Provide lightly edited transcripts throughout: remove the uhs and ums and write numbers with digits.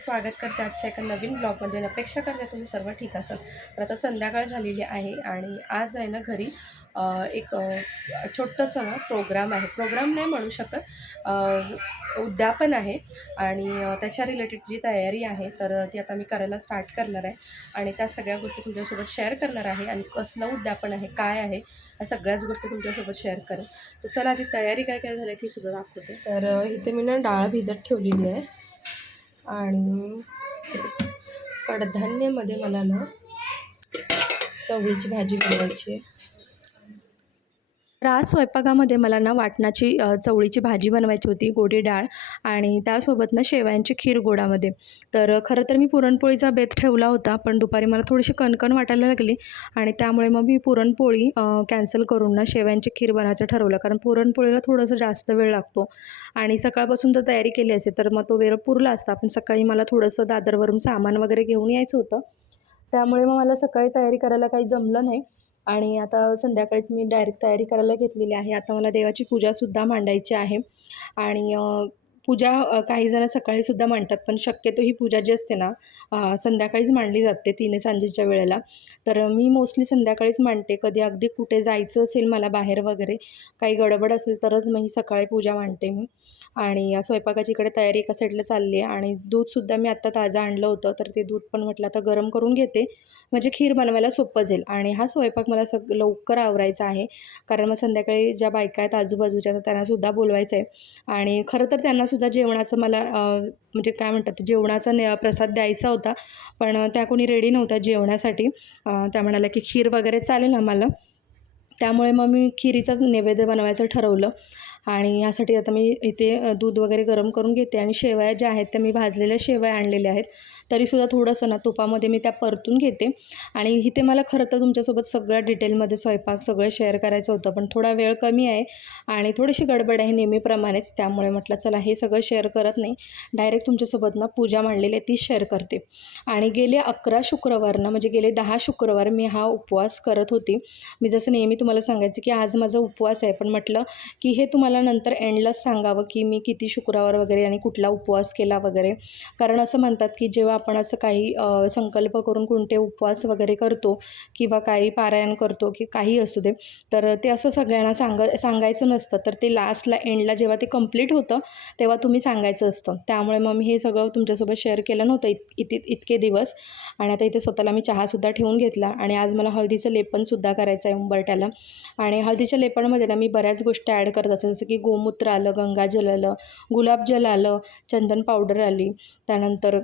स्वागत करते आजच्या एका नवीन ब्लॉगमध्ये. अपेक्षा करते तुम्ही सर्व ठीक असाल. तर आता संध्याकाळ झालेली आहे आणि आज आहे ना घरी एक छोटंसं ना प्रोग्राम आहे. प्रोग्राम नाही म्हणू शकत, उद्यापन आहे आणि त्याच्या रिलेटेड जी तयारी आहे तर ती आता मी करायला स्टार्ट करणार आहे आणि त्या सगळ्या गोष्टी तुमच्यासोबत शेअर करणार आहे. आणि कसलं उद्यापन आहे, काय आहे, या सगळ्याच गोष्टी तुमच्यासोबत शेअर करेन. तर चला आधी तयारी काय काय झाली ती सुद्धा दाखवते. तर इथे मी ना डाळ भिजत ठेवलेली आहे आणि कडधान्यामध्ये मला ना चवळीची भाजी बनवायची आहे. तर आज स्वयंपाकामध्ये मला ना वाटणाची चवळीची भाजी बनवायची होती, गोडी डाळ आणि त्यासोबत ना शेवयांची खीर गोडामध्ये. तर खरं तर मी पुरणपोळीचा बेत ठेवला होता, पण दुपारी मला थोडीशी कणकण वाटायला लागली आणि त्यामुळे मग मी पुरणपोळी कॅन्सल करून ना शेवयांची खीर बनवायचं ठरवलं. कारण पुरणपोळीला थोडंसं जास्त वेळ लागतो आणि सकाळपासून जर तयारी केली असेल तर मग तो वेळ पुरला असता. पण सकाळी मला थोडंसं दादरवरून सामान वगैरे घेऊन यायचं होतं, त्यामुळे मग मला सकाळी तयारी करायला काही जमलं नाही आणि आता संध्याकाळीच मी डायरेक्ट तयारी करायला घेतलेली आहे. आता मला देवाची पूजासुद्धा मांडायची आहे आणि पूजा काही जण सकाळीसुद्धा मांडतात, पण शक्यतो ही पूजा जी असते ना संध्याकाळीच मांडली जाते 3 सांजेच्या वेळेला. तर मी मोस्टली संध्याकाळीच मांडते. कधी अगदी कुठे जायचं असेल मला बाहेर वगैरे, काही गडबड असेल तरच मग ही सकाळी पूजा मांडते मी. आणि स्वयंपाकाची इकडे तयारी एका साईडला चालली आहे आणि दूधसुद्धा मी आत्ता ताजं आणलं होतं, तर ते दूध पण म्हटलं आता गरम करून घेते, म्हणजे खीर बनवायला सोपं जाईल. आणि हा स्वयंपाक मला लवकर आवरायचा आहे, कारण मग संध्याकाळी ज्या बायका आहेत आजूबाजूच्या तर त्यांनासुद्धा बोलवायचं आहे आणि खरं तर त्यांनासुद्धा जेवणाचं मला म्हणजे काय म्हणतात जेवणाचा प्रसाद द्यायचा होता, पण त्या कोणी रेडी नव्हत्या जेवण्यासाठी. त्या म्हणाल्या की खीर वगैरे चालेल आम्हाला, त्यामुळे मग मी खिरीचाच नैवेद्य बनवायचं ठरवलं. आणि यासाठी आता मी इथे दूध वगैरे गरम करून घेते आणि शेवया ज्या आहेत त्या मी भाजलेल्या शेवया आणलेल्या आहेत, तरीसुद्धा थोडंसं ना तुपामध्ये मी त्या परतून घेते. आणि इथे मला खरं तर तुमच्यासोबत सगळ्या डिटेलमध्ये स्वयंपाक सगळं शेअर करायचं होतं, पण थोडा वेळ कमी आहे आणि थोडीशी गडबड आहे नेहमीप्रमाणेच, त्यामुळे म्हटलं चला हे सगळं शेअर करत नाही, डायरेक्ट तुमच्यासोबत ना पूजा मांडलेली आहे ती शेअर करते. आणि गेले 11 शुक्रवार ना, म्हणजे गेले 10 शुक्रवार मी हा उपवास करत होती. मी जसं नेहमी तुम्हाला सांगायचं की आज माझा उपवास आहे, पण म्हटलं की हे तुम्हाला नंतर एंडलाच सांगावं की मी किती शुक्रवार वगैरे आणि कुठला उपवास केला वगैरे. कारण असं म्हणतात की जेव्हा आपण असं काही संकल्प करून कोणते उपवास वगैरे करतो किंवा काही पारायण करतो की काही असू दे, तर ते असं सगळ्यांना सांगायचं नसतं, तर ते लास्टला एंडला जेव्हा ते कंप्लीट होतं तेव्हा तुम्ही सांगायचं असतं. त्यामुळे मग मी हे सगळं तुमच्यासोबत शेअर केलं नव्हतं इतके दिवस. आणि आता इथे स्वतःला मी चहासुद्धा ठेवून घेतला आणि आज मला हळदीचं लेपनसुद्धा करायचं आहे उंबरठ्याला. आणि हळदीच्या लेपनमध्ये ना मी बऱ्याच गोष्टी ॲड करत असते, जसं की गोमूत्र आलं, गंगाजल आलं, गुलाबजल आलं, चंदन पावडर आली, त्यानंतर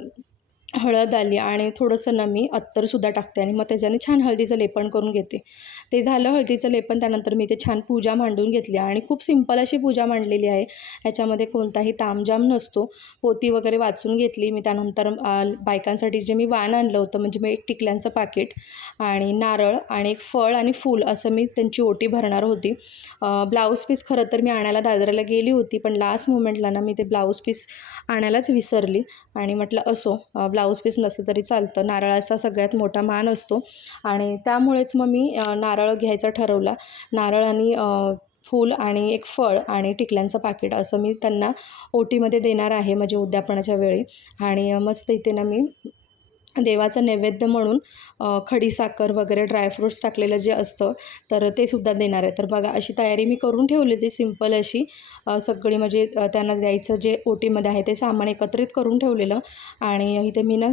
हळद आली आणि थोडंसं ना मी अत्तरसुद्धा टाकते आणि मग त्याच्याने छान हळदीचं लेपन करून घेते. ते झालं हळदीचं लेपन, त्यानंतर मी ते छान पूजा मांडून घेतली आणि खूप सिंपल अशी पूजा मांडलेली आहे. ह्याच्यामध्ये कोणताही तामजाम नसतो. पोथी वगैरे वाचून घेतली मी. त्यानंतर बायकांसाठी जे मी वाण आणलं होतं, म्हणजे मी एक टिकल्यांचं पाकिट आणि नारळ आणि एक फळ आणि फूल असं मी त्यांची ओटी भरणार होती. ब्लाऊज पीस खरं तर मी आणायला दादराला गेली होती, पण लास्ट मोमेंटला ना मी ते ब्लाऊज पीस आणायलाच विसरली आणि म्हटलं असो, ब्लाऊज पीस नसलं तरी चालतं, नारळाचा सगळ्यात मोठा मान असतो आणि त्यामुळेच मग मी नारळ घ्यायचा ठरवला. नारळ आणि फूल आणि एक फळ आणि टिकल्यांचं पाकिट असं मी त्यांना ओटीमध्ये देणार आहे म्हणजे उद्यापनाच्या वेळी. आणि मस्त इथे ना मी देवाचं नैवेद्य म्हणून खडीसाखर वगैरे ड्रायफ्रूट्स टाकलेलं जे असतं तर ते सुद्धा देणार आहे. तर बघा अशी तयारी मी करून ठेवली होती सिंपल अशी, सगळी म्हणजे त्यांना द्यायचं जे ओटीमध्ये आहे ते सामान एकत्रित करून ठेवलेलं. आणि इथे मी ना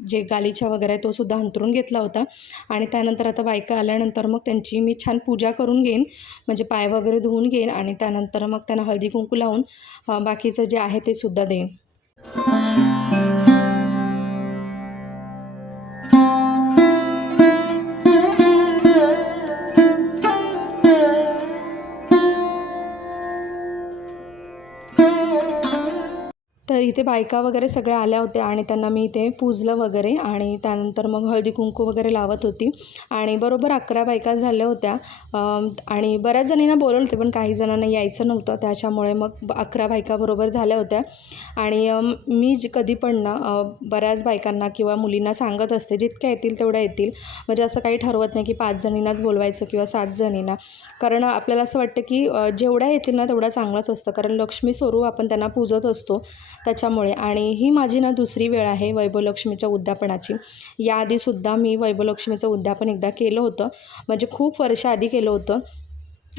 जे गालीचा वगैरे तो सुद्धा अंथरून घेतला होता. आणि त्यानंतर आता बायका आल्यानंतर मग त्यांची मी छान पूजा करून घेईन, म्हणजे पाय वगैरे धुवून घेईन आणि त्यानंतर मग त्यांना हळदी कुंकू लावून बाकीचं जे आहे ते सुद्धा देईन. तर इथे बायका वगैरे सगळ्या आल्या होत्या आणि त्यांना मी इथे पूजलं वगैरे आणि त्यानंतर मग हळदी कुंकू वगैरे लावत होती. आणि बरोबर 11 बायका झाल्या होत्या आणि बऱ्याच जणींना बोलवलं होते, पण काही जणांना यायचं नव्हतं, त्याच्यामुळे मग 11 बायका बरोबर झाल्या होत्या. आणि मी कधी पण ना बऱ्याच बायकांना किंवा मुलींना सांगत असते जितक्या येतील तेवढ्या येतील, म्हणजे असं काही ठरवत नाही की 5 जणींनाच बोलवायचं किंवा 7 जणींना. कारण आपल्याला असं वाटतं की जेवढ्या येतील ना तेवढं चांगलंच असतं, कारण लक्ष्मी स्वरूप आपण त्यांना पूजत असतो. त्याच्यामुळे. आणि ही माझी ना दुसरी वेळ आहे वैभवलक्ष्मीच्या उद्यापनाची. याआधीसुद्धा मी वैभवलक्ष्मीचं उद्यापन एकदा केलं होतं, म्हणजे खूप वर्षाआधी केलं होतं.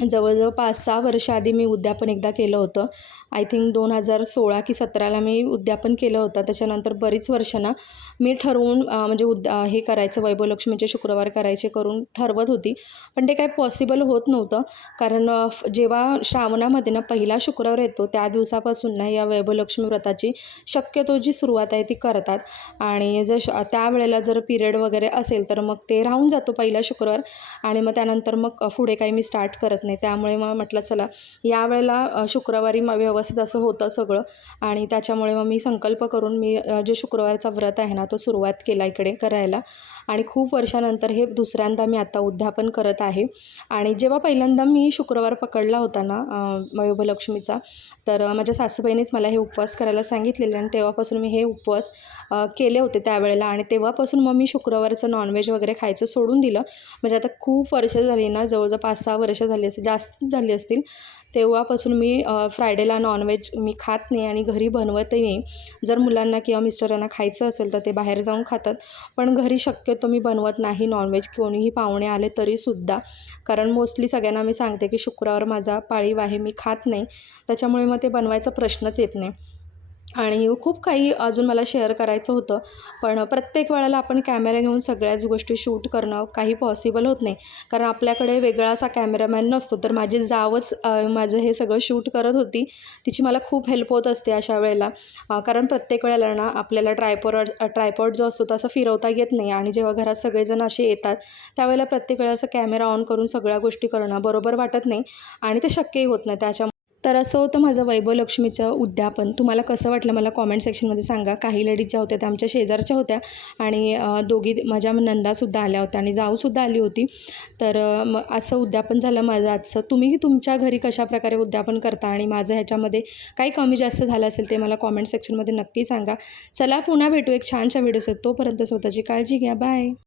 जवळजवळ 5-6 वर्ष आधी मी उद्यापन एकदा केलं होतं. आय थिंक 2016 की 17ला मी उद्यापन केलं होतं. त्याच्यानंतर बरीच वर्ष ना मी ठरवून म्हणजे हे करायचं वैभवलक्ष्मीचे शुक्रवार करायचे करून ठरवत होती. पण ते काही पॉसिबल होत नव्हतं. कारण जेव्हा श्रावणामध्ये ना पहिला शुक्रवार येतो त्या दिवसापासून ना या वैभवलक्ष्मी व्रताची शक्यतो जी सुरुवात आहे ती करतात. आणि त्यावेळेला जर पिरियड वगैरे असेल तर मग ते राहून जातो पहिला शुक्रवार आणि मग त्यानंतर मग पुढे काही मी स्टार्ट करत नाही. त्यामुळे मग म्हटलं चला यावेळेला शुक्रवारी व्यवस्थित असं होतं सगळं आणि त्याच्यामुळे मग मी संकल्प करून मी जे शुक्रवारचा व्रत आहे ना तो सुरुवात केला इकडे करायला. आणि खूप वर्षानंतर हे दुसऱ्यांदा मी आता उद्यापन करत आहे. आणि जेव्हा पहिल्यांदा मी शुक्रवार पकडला होता ना वैभवलक्ष्मीचा, तर माझ्या सासूबाईंनीच मला हे उपवास करायला सांगितलेले आणि तेव्हापासून मी हे उपवास केले होते त्यावेळेला. आणि तेव्हापासून मग मी शुक्रवारचं नॉनव्हेज वगैरे खायचं सोडून दिलं. म्हणजे आता खूप वर्ष झाली ना, जवळजवळ 5-6 वर्ष झाली असतील, जास्तच झाली असतील. तेव्हापासून मी फ्रायडेला नॉनव्हेज मी खात नाही आणि घरी बनवतही नाही. जर मुलांना किंवा मिस्टरांना खायचं असेल तर ते बाहेर जाऊन खातात, पण घरी शक्यतो मी बनवत नाही नॉनव्हेज. कोणीही पाहुणे आले तरीसुद्धा, कारण मोस्टली सगळ्यांना मी सांगते की शुक्रवार माझा पाळीव आहे, मी खात नाही. त्याच्यामुळे मग ते बनवायचा प्रश्नच येत नाही. आणि खूप काही अजून मला शेअर करायचं होतं, पण प्रत्येक वेळेला आपण कॅमेरा घेऊन सगळ्याच गोष्टी शूट करणं काही पॉसिबल होत नाही. कारण आपल्याकडे वेगळा असा कॅमेरामॅन नसतो. तर माझी जावच माझं हे सगळं शूट करत होती. तिची मला खूप हेल्प होत असते अशा वेळेला. कारण प्रत्येक वेळेला ना आपल्याला ट्रायपॉड जो असतो तसं फिरवता येत नाही आणि जेव्हा घरात सगळेजण असे येतात त्यावेळेला प्रत्येक वेळेला असं कॅमेरा ऑन करून सगळ्या गोष्टी करणं बरोबर वाटत नाही आणि ते शक्यही होत नाही. तर असं होतं माझं वैभवलक्ष्मीचं उद्यापन. तुम्हाला कसं वाटलं मला कॉमेंट सेक्शनमध्ये सांगा. काही लेडीज ज्या होत्या त्या आमच्या शेजारच्या होत्या आणि दोघी माझ्या नंदासुद्धा आल्या होत्या आणि जाऊसुद्धा आली होती. तर मग असं उद्यापन झालं माझं आजचं. तुम्ही तुमच्या घरी कशाप्रकारे उद्यापन करता आणि माझं ह्याच्यामध्ये काही कमी जास्त झालं असेल ते मला कॉमेंट सेक्शनमध्ये नक्की सांगा. चला पुन्हा भेटू एक छानशा व्हिडिओसोबत. तोपर्यंत स्वतःची काळजी घ्या. बाय.